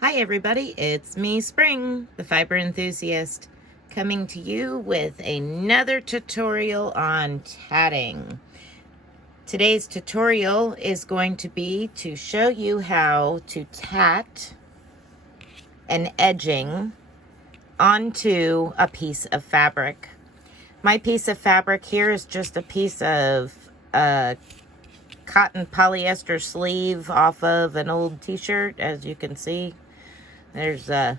Hi everybody, it's me, Spring, the fiber enthusiast, coming to you with another tutorial on tatting. Today's tutorial is going to be to show you how to tat an edging onto a piece of fabric. My piece of fabric here is just a piece of cotton polyester sleeve off of an old t-shirt. As you can see, there's a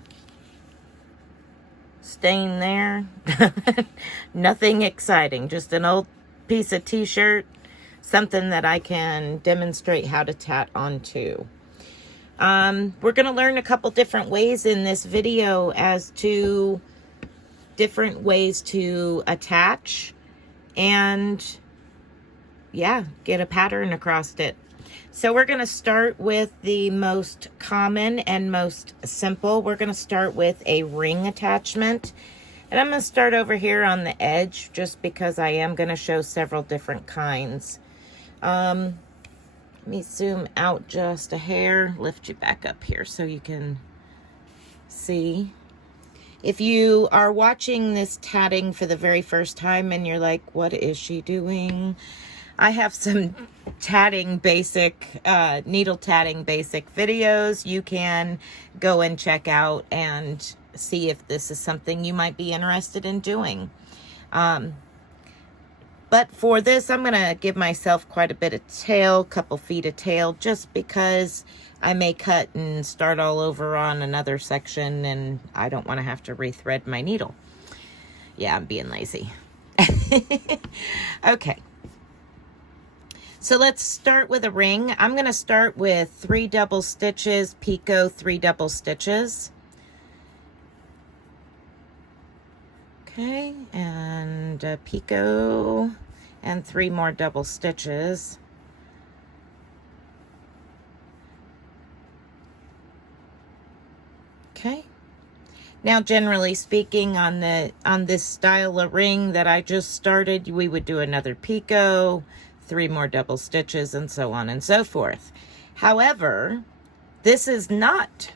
stain there. Nothing exciting, just an old piece of t-shirt, something that I can demonstrate how to tat onto. We're going to learn a couple different ways in this video as to different ways to attach and get a pattern across it. So we're going to start with the most common and most simple. We're going to start with a ring attachment. And I'm going to start over here on the edge just because I am going to show several different kinds. Let me zoom out just a hair, lift you back up here so you can see. If you are watching this tatting for the very first time and you're like, what is she doing? I have some tatting basic, needle tatting basic videos you can go and check out and see if this is something you might be interested in doing. But for this, I'm going to give myself quite a bit of tail, couple feet of tail, just because I may cut and start all over on another section and I don't want to have to rethread my needle. Yeah, I'm being lazy. Okay. So let's start with a ring. I'm going to start with 3 double stitches, picot 3 double stitches. Okay, and a picot and 3 more double stitches. Okay. Now, generally speaking, on this style of ring that I just started, we would do another picot, 3 more double stitches, and so on and so forth. However, this is not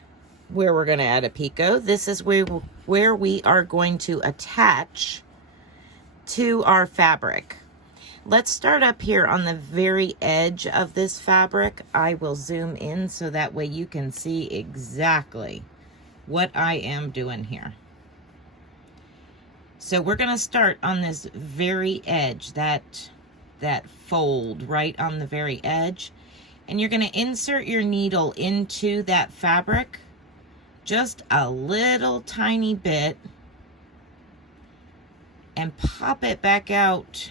where we're going to add a picot. This is where we are going to attach to our fabric. Let's start up here on the very edge of this fabric. I will zoom in so that way you can see exactly what I am doing here. So we're going to start on this very edge, that fold right on the very edge, and you're going to insert your needle into that fabric just a little tiny bit and pop it back out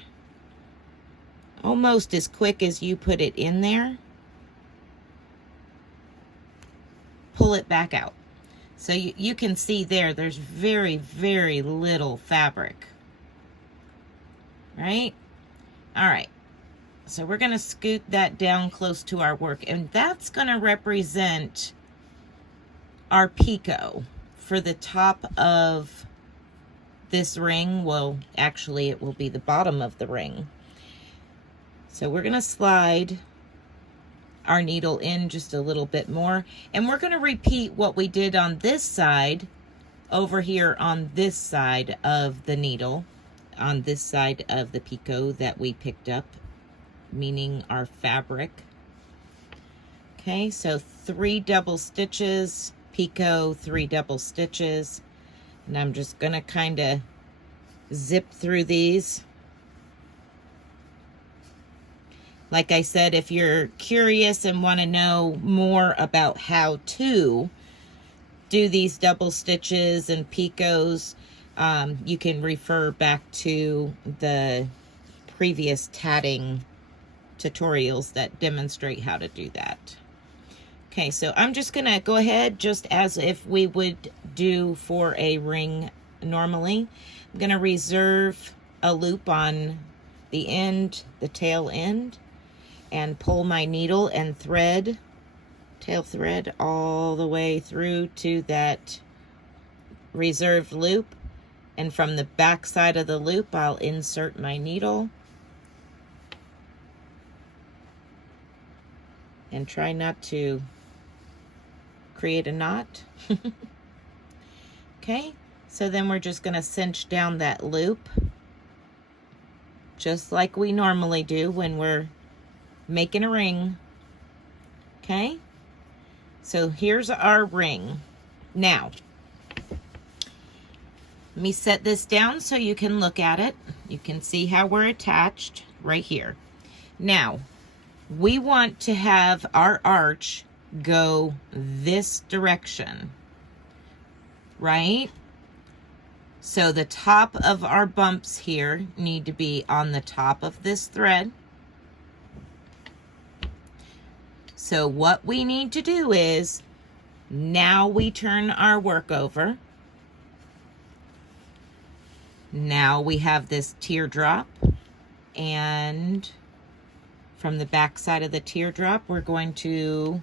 almost as quick as you put it in there. Pull it back out. So you can see there's very, very little fabric, right? All right, so we're going to scoot that down close to our work, and that's going to represent our picot for the top of this ring. Well, actually, it will be the bottom of the ring. So we're going to slide our needle in just a little bit more, and we're going to repeat what we did on this side over here on this side of the needle, on this side of the picot that we picked up, meaning our fabric. Okay, so 3 double stitches, picot, 3 double stitches, and I'm just gonna kind of zip through these. Like I said, if you're curious and want to know more about how to do these double stitches and picots, you can refer back to the previous tatting tutorials that demonstrate how to do that. Okay, so I'm just going to go ahead just as if we would do for a ring normally. I'm going to reserve a loop on the end, the tail end, and pull my needle and thread, tail thread, all the way through to that reserved loop. And from the back side of the loop, I'll insert my needle and try not to create a knot. Okay, so then we're just going to cinch down that loop just like we normally do when we're making a ring. Okay, so here's our ring. Now, let me set this down so you can look at it. You can see how we're attached right here. Now, we want to have our arch go this direction, right? So the top of our bumps here need to be on the top of this thread. So what we need to do is, now we turn our work over. Now we have this teardrop, and from the back side of the teardrop, we're going to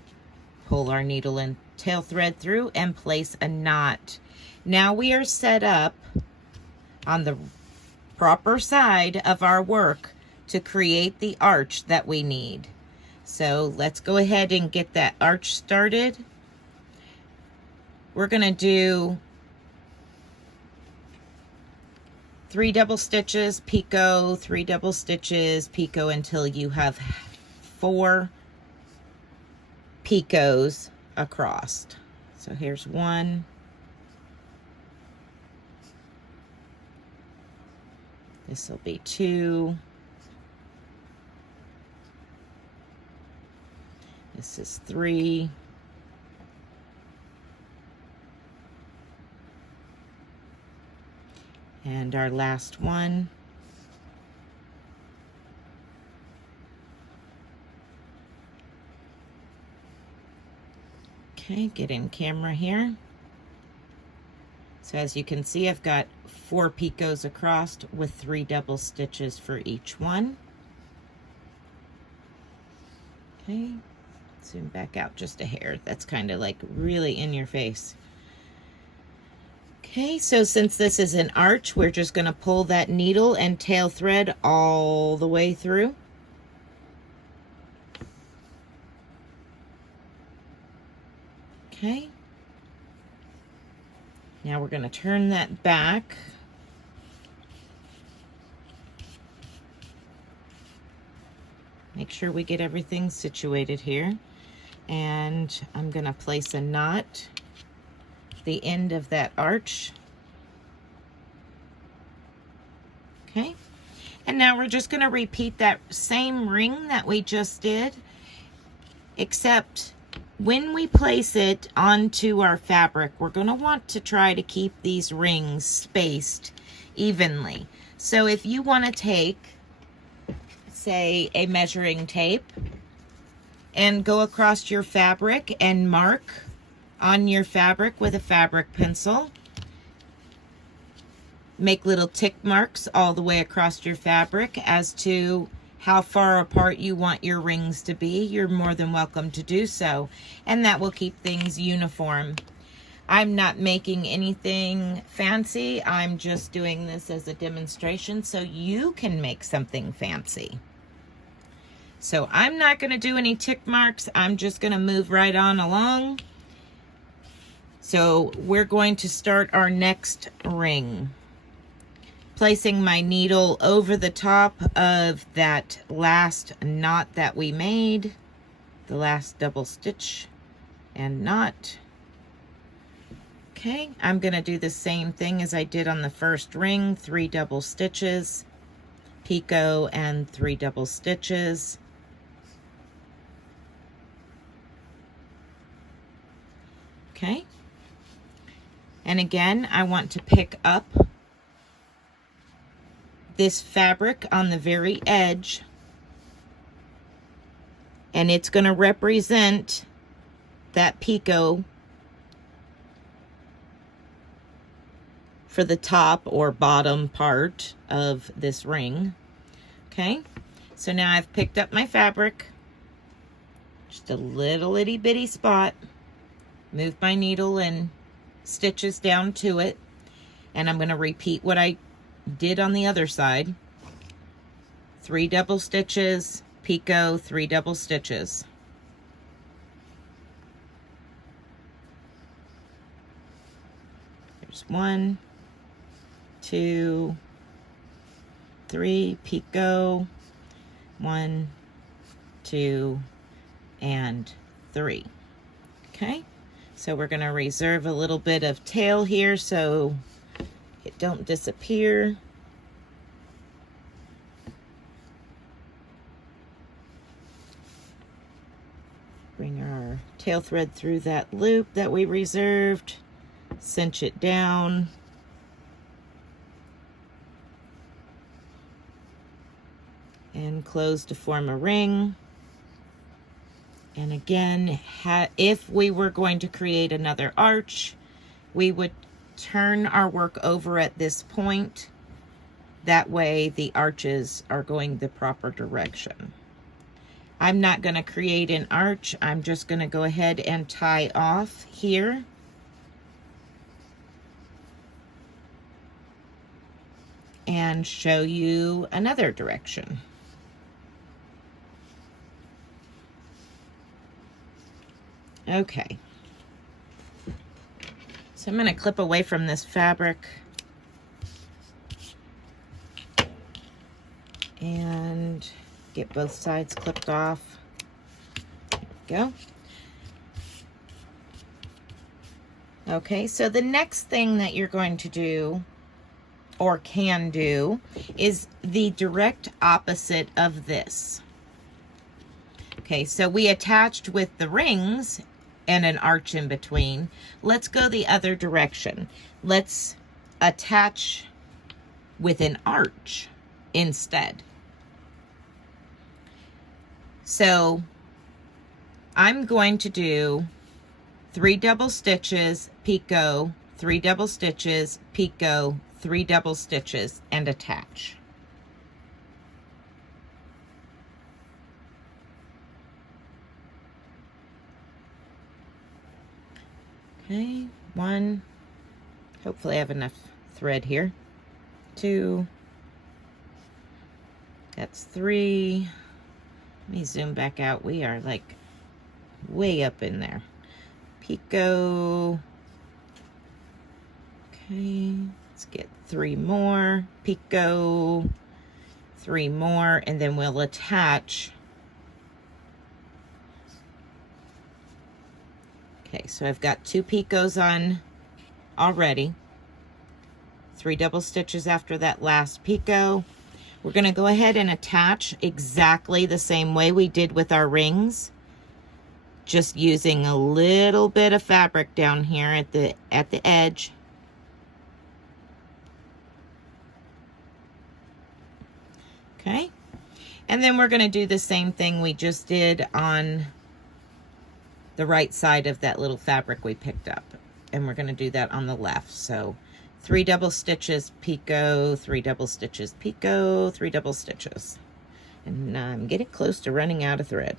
pull our needle and tail thread through and place a knot. Now we are set up on the proper side of our work to create the arch that we need. So let's go ahead and get that arch started. We're going to do 3 double stitches, picot, 3 double stitches, picot until you have 4 picots across. So here's 1. This will be 2. This is 3. And our last one. Okay, get in camera here. So as you can see, I've got 4 picots across with 3 double stitches for each one. Okay, zoom back out just a hair. That's kind of like really in your face. Okay, so since this is an arch, we're just going to pull that needle and tail thread all the way through. Okay. Now we're going to turn that back. Make sure we get everything situated here. And I'm going to place a knot the end of that arch. Okay, and now we're just going to repeat that same ring that we just did, except when we place it onto our fabric, we're going to want to try to keep these rings spaced evenly. So if you want to take, say, a measuring tape and go across your fabric and mark on your fabric with a fabric pencil. Make little tick marks all the way across your fabric as to how far apart you want your rings to be. You're more than welcome to do so, and that will keep things uniform. I'm not making anything fancy. I'm just doing this as a demonstration so you can make something fancy. So I'm not going to do any tick marks. I'm just going to move right on along. So we're going to start our next ring. Placing my needle over the top of that last knot that we made, the last double stitch and knot. Okay, I'm going to do the same thing as I did on the first ring, 3 double stitches, picot and 3 double stitches. Okay. And again, I want to pick up this fabric on the very edge, and it's going to represent that picot for the top or bottom part of this ring. Okay, so now I've picked up my fabric, just a little itty bitty spot, move my needle and stitches down to it, and I'm going to repeat what I did on the other side. 3 double stitches, picot, 3 double stitches. 1, 2, 3, picot, 1, 2, and 3. Okay, so we're going to reserve a little bit of tail here so it don't disappear. Bring our tail thread through that loop that we reserved, cinch it down. And close to form a ring. And again, if we were going to create another arch, we would turn our work over at this point. That way the arches are going the proper direction. I'm not going to create an arch. I'm just going to go ahead and tie off here. And show you another direction. Okay, so I'm going to clip away from this fabric and get both sides clipped off. There we go. Okay, so the next thing that you're going to do or can do is the direct opposite of this. Okay, so we attached with the rings and an arch in between. Let's go the other direction. Let's attach with an arch instead. So I'm going to do 3 double stitches, picot, 3 double stitches, picot, 3 double stitches, and attach. Okay, 1, hopefully I have enough thread here, 2, that's 3, let me zoom back out, we are like way up in there, picot, okay, let's get 3 more, picot, 3 more, and then we'll attach. Okay, so I've got 2 picots on already, 3 double stitches after that last picot. We're going to go ahead and attach exactly the same way we did with our rings, just using a little bit of fabric down here at the edge. Okay, and then we're going to do the same thing we just did on the right side of that little fabric we picked up, and we're going to do that on the left. So 3 double stitches, picot, 3 double stitches, picot, 3 double stitches, and I'm getting close to running out of thread.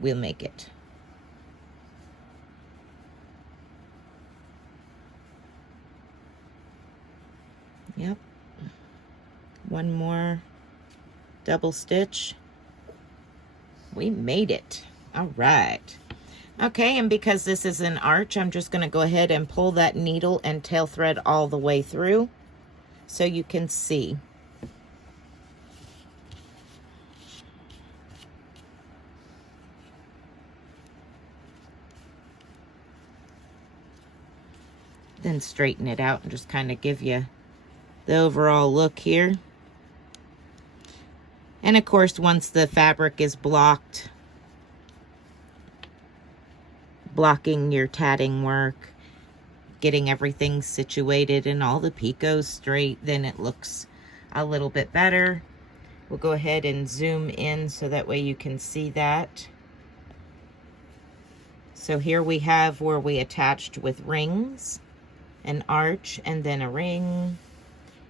We'll make it. Yep, 1 more double stitch. We made it. All right. Okay, and because this is an arch, I'm just going to go ahead and pull that needle and tail thread all the way through so you can see. Then straighten it out and just kind of give you the overall look here. And of course, once the fabric is blocking your tatting work, getting everything situated and all the picots straight, then it looks a little bit better. We'll go ahead and zoom in so that way you can see that. So here we have where we attached with rings, an arch, and then a ring.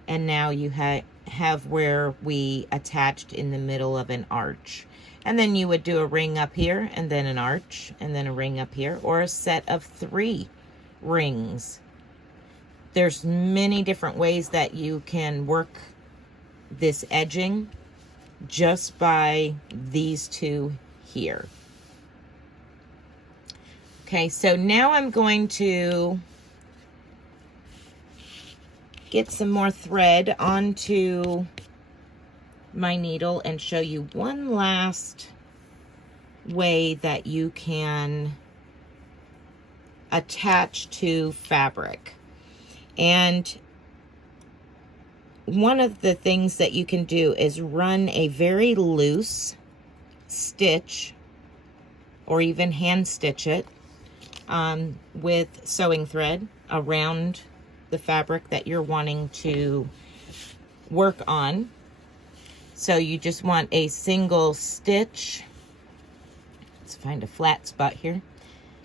And now you have where we attached in the middle of an arch. And then you would do a ring up here, and then an arch, and then a ring up here, or a set of 3 rings. There's many different ways that you can work this edging just by these 2 here. Okay, so now I'm going to get some more thread onto my needle and show you one last way that you can attach to fabric. And one of the things that you can do is run a very loose stitch, or even hand stitch it with sewing thread around the fabric that you're wanting to work on. So you just want a single stitch. Let's find a flat spot here.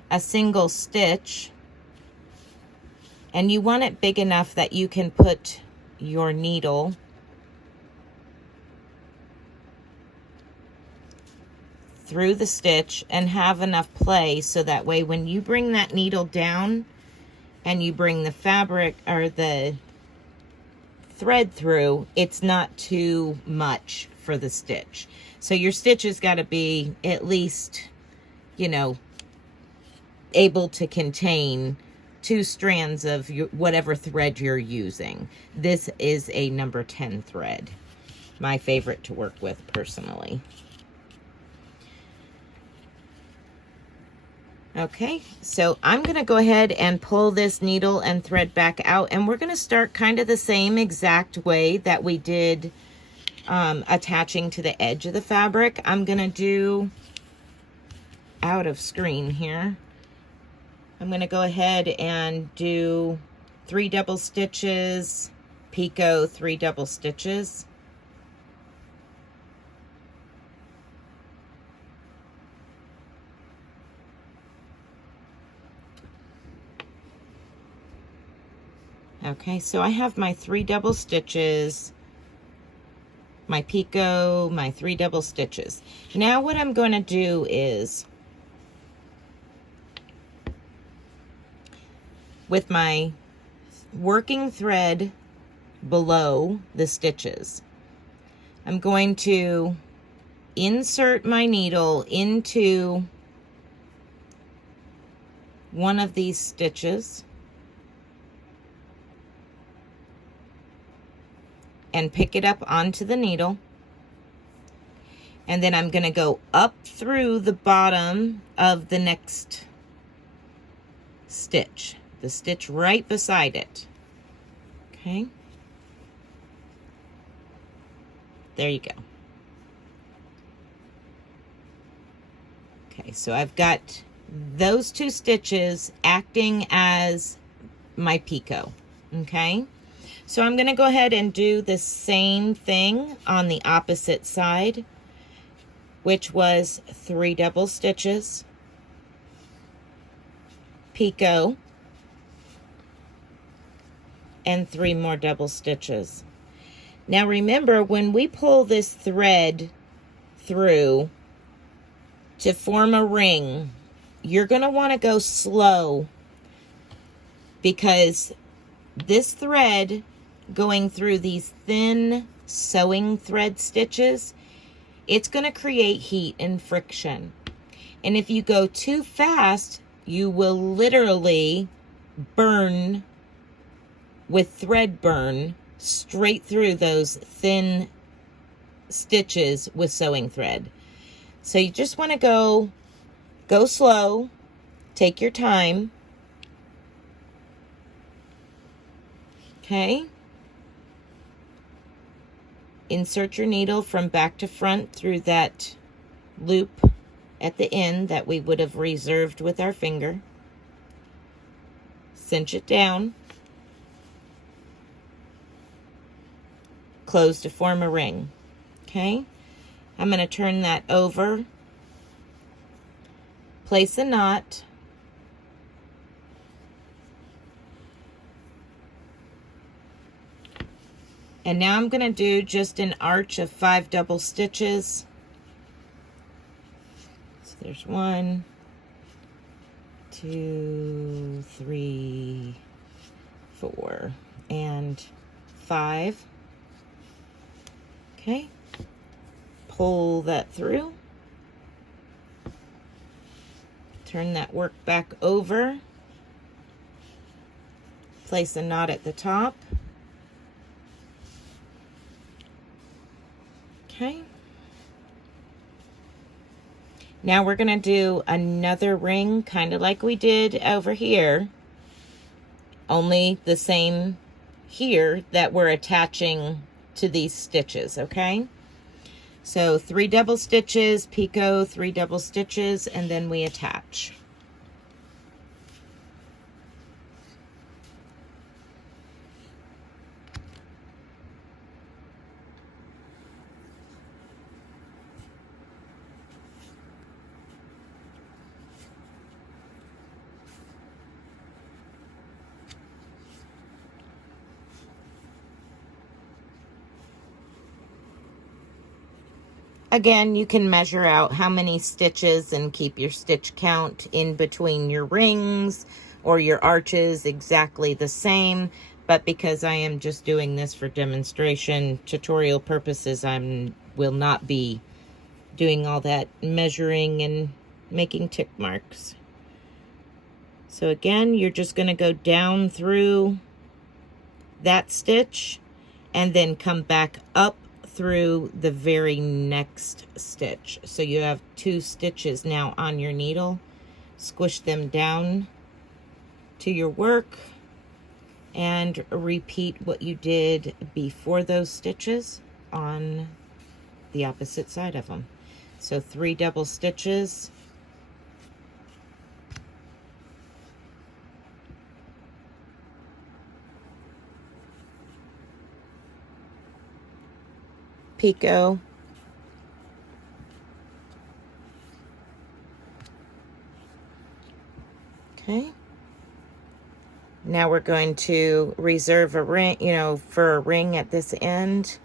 A single stitch, and you want it big enough that you can put your needle through the stitch and have enough play, so that way when you bring that needle down and you bring the fabric or the thread through, it's not too much for the stitch. So your stitch has got to be at least, you know, able to contain 2 strands of whatever thread you're using. This is a number 10 thread, my favorite to work with personally. Okay, so I'm going to go ahead and pull this needle and thread back out, and we're going to start kind of the same exact way that we did attaching to the edge of the fabric. I'm going to do out of screen here. I'm going to go ahead and do 3 double stitches, picot, 3 double stitches. Okay, so I have my 3 double stitches, my picot, my 3 double stitches. Now what I'm going to do is, with my working thread below the stitches, I'm going to insert my needle into one of these stitches and pick it up onto the needle. And then I'm going to go up through the bottom of the next stitch, the stitch right beside it. Okay. There you go. Okay, so I've got those 2 stitches acting as my picot. Okay. So I'm going to go ahead and do the same thing on the opposite side, which was 3 double stitches, picot, and 3 more double stitches. Now remember, when we pull this thread through to form a ring, you're going to want to go slow, because this thread going through these thin sewing thread stitches, it's going to create heat and friction. And if you go too fast, you will literally burn with thread burn straight through those thin stitches with sewing thread. So you just want to go slow, take your time. Okay. Insert your needle from back to front through that loop at the end that we would have reserved with our finger. Cinch it down. Close to form a ring. Okay. I'm going to turn that over. Place a knot. And now I'm going to do just an arch of 5 double stitches. So there's 1, 2, 3, 4, and 5. Okay. Pull that through. Turn that work back over. Place a knot at the top. Okay. Now we're going to do another ring, kind of like we did over here, only the same here that we're attaching to these stitches, okay? So 3 double stitches, picot, 3 double stitches, and then we attach. Again, you can measure out how many stitches and keep your stitch count in between your rings or your arches exactly the same. But because I am just doing this for demonstration tutorial purposes, will not be doing all that measuring and making tick marks. So again, you're just going to go down through that stitch and then come back up through the very next stitch. So you have 2 stitches now on your needle. Squish them down to your work and repeat what you did before those stitches on the opposite side of them. So 3 double stitches, picot, okay. Now we're going to reserve a ring, for a ring at this end.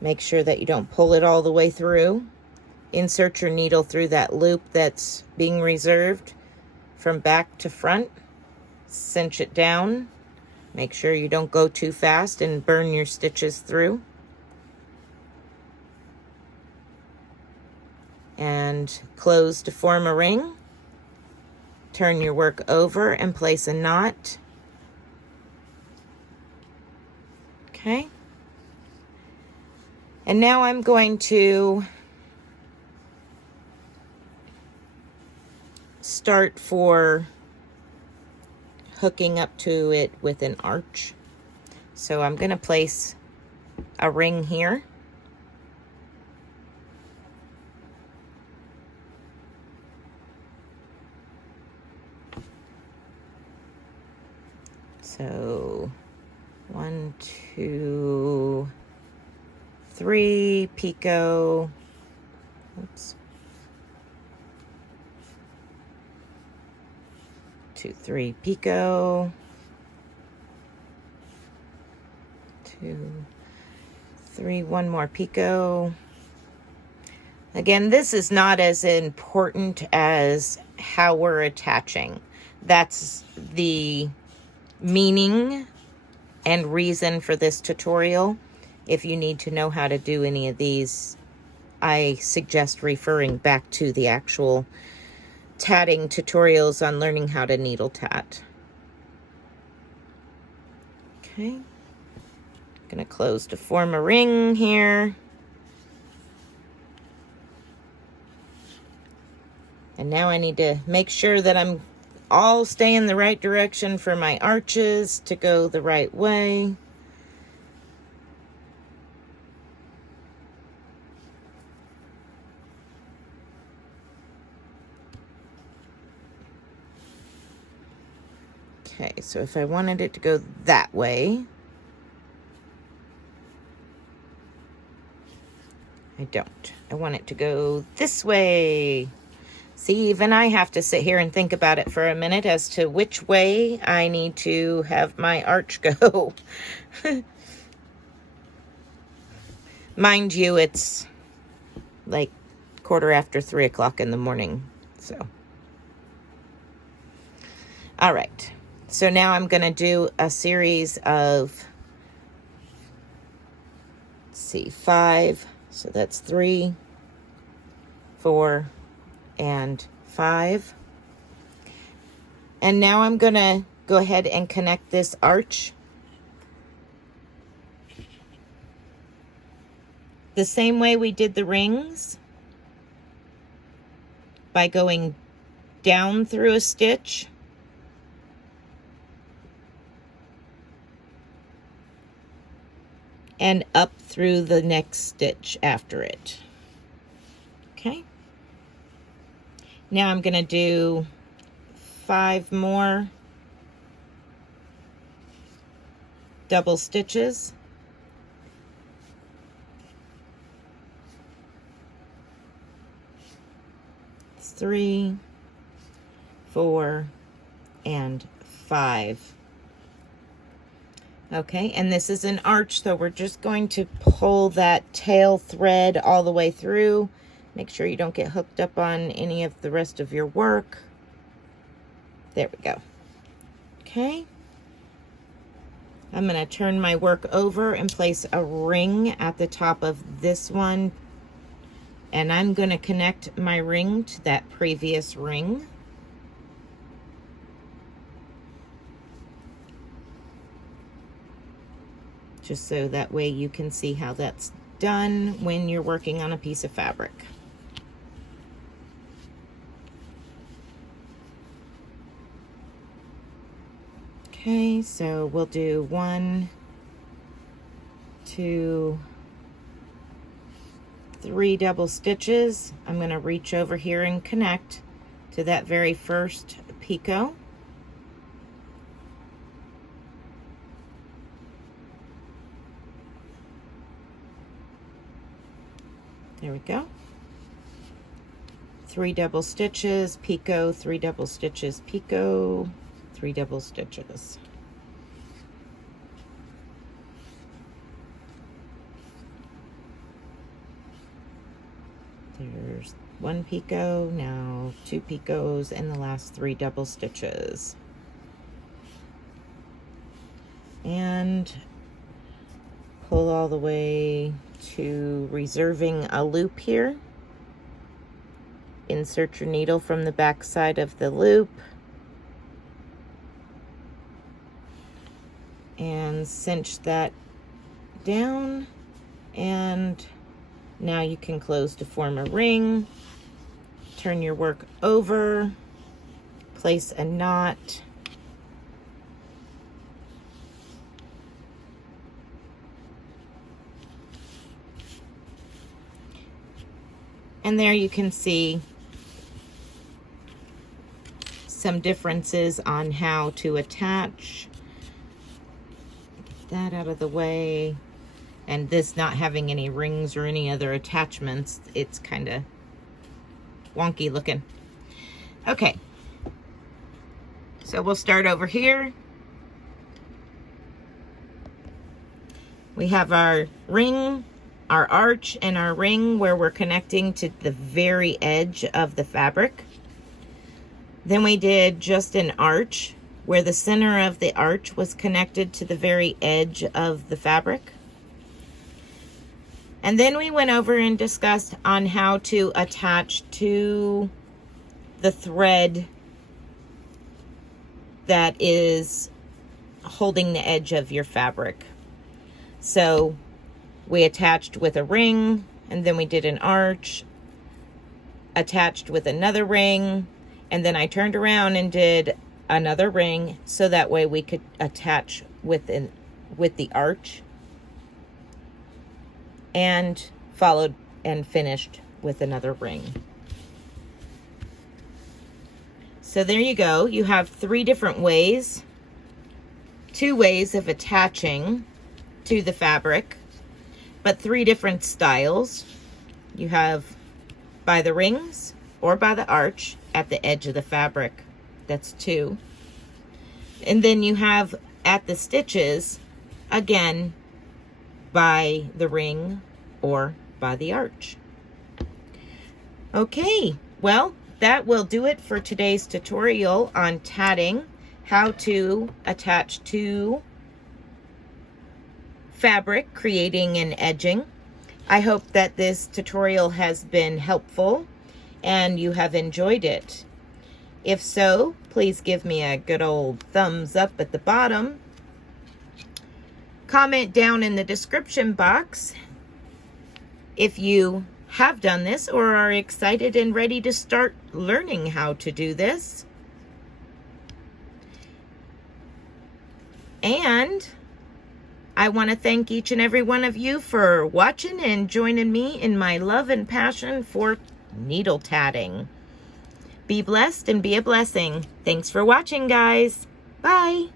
Make sure that you don't pull it all the way through. Insert your needle through that loop that's being reserved from back to front. Cinch it down. Make sure you don't go too fast and burn your stitches through. And close to form a ring. Turn your work over and place a knot. Okay. And now I'm going to start for hooking up to it with an arch. So I'm going to place a ring here. So 1, 2, 3 picot. Oops. 2, 3 picot. 2, 3, 1 more picot. Again, this is not as important as how we're attaching. That's the meaning and reason for this tutorial. If you need to know how to do any of these, I suggest referring back to the actual tatting tutorials on learning how to needle tat. Okay, gonna close to form a ring here. And now I need to make sure that I'm all stay in the right direction for my arches to go the right way. Okay, so if I wanted it to go that way, I don't. I want it to go this way. See, even I have to sit here and think about it for a minute as to which way I need to have my arch go. Mind you, it's like 3:15 o'clock in the morning, so. All right, so now I'm gonna do a series of, let's see, 5, so that's 3, 4, and 5. 5. And now I'm going to go ahead and connect this arch the same way we did the rings, by going down through a stitch and up through the next stitch after it. Okay. Now I'm going to do 5 more double stitches. 3, 4, and 5. Okay, and this is an arch, so we're just going to pull that tail thread all the way through. Make sure you don't get hooked up on any of the rest of your work. There we go. Okay. I'm going to turn my work over and place a ring at the top of this one. And I'm going to connect my ring to that previous ring. Just so that way you can see how that's done when you're working on a piece of fabric. Okay, so we'll do 1, 2, 3 double stitches. I'm going to reach over here and connect to that very first picot. There we go. 3 double stitches, picot, 3 double stitches, picot, 3 double stitches. There's 1 picot, now 2 picots, and the last 3 double stitches. And pull all the way to reserving a loop here. Insert your needle from the back side of the loop. And cinch that down, and now you can close to form a ring. Turn your work over, place a knot, and there you can see some differences on how to attach. Get that out of the way. And this not having any rings or any other attachments, it's kind of wonky looking. Okay, so we'll start over here. We have our ring, our arch, and our ring where we're connecting to the very edge of the fabric. Then we did just an arch where the center of the arch was connected to the very edge of the fabric. And then we went over and discussed on how to attach to the thread that is holding the edge of your fabric. So we attached with a ring, and then we did an arch, attached with another ring, and then I turned around and did another ring, so that way we could attach with the arch, and followed and finished with another ring. So there you go. You have 3 different ways, 2 ways of attaching to the fabric, but 3 different styles. You have by the rings or by the arch at the edge of the fabric. That's 2. And then you have at the stitches, again, by the ring or by the arch. Okay, well, that will do it for today's tutorial on tatting, how to attach to fabric, creating and edging. I hope that this tutorial has been helpful and you have enjoyed it. If so, please give me a good old thumbs up at the bottom. Comment down in the description box if you have done this or are excited and ready to start learning how to do this. And I want to thank each and every one of you for watching and joining me in my love and passion for needle tatting. Be blessed and be a blessing. Thanks for watching, guys. Bye.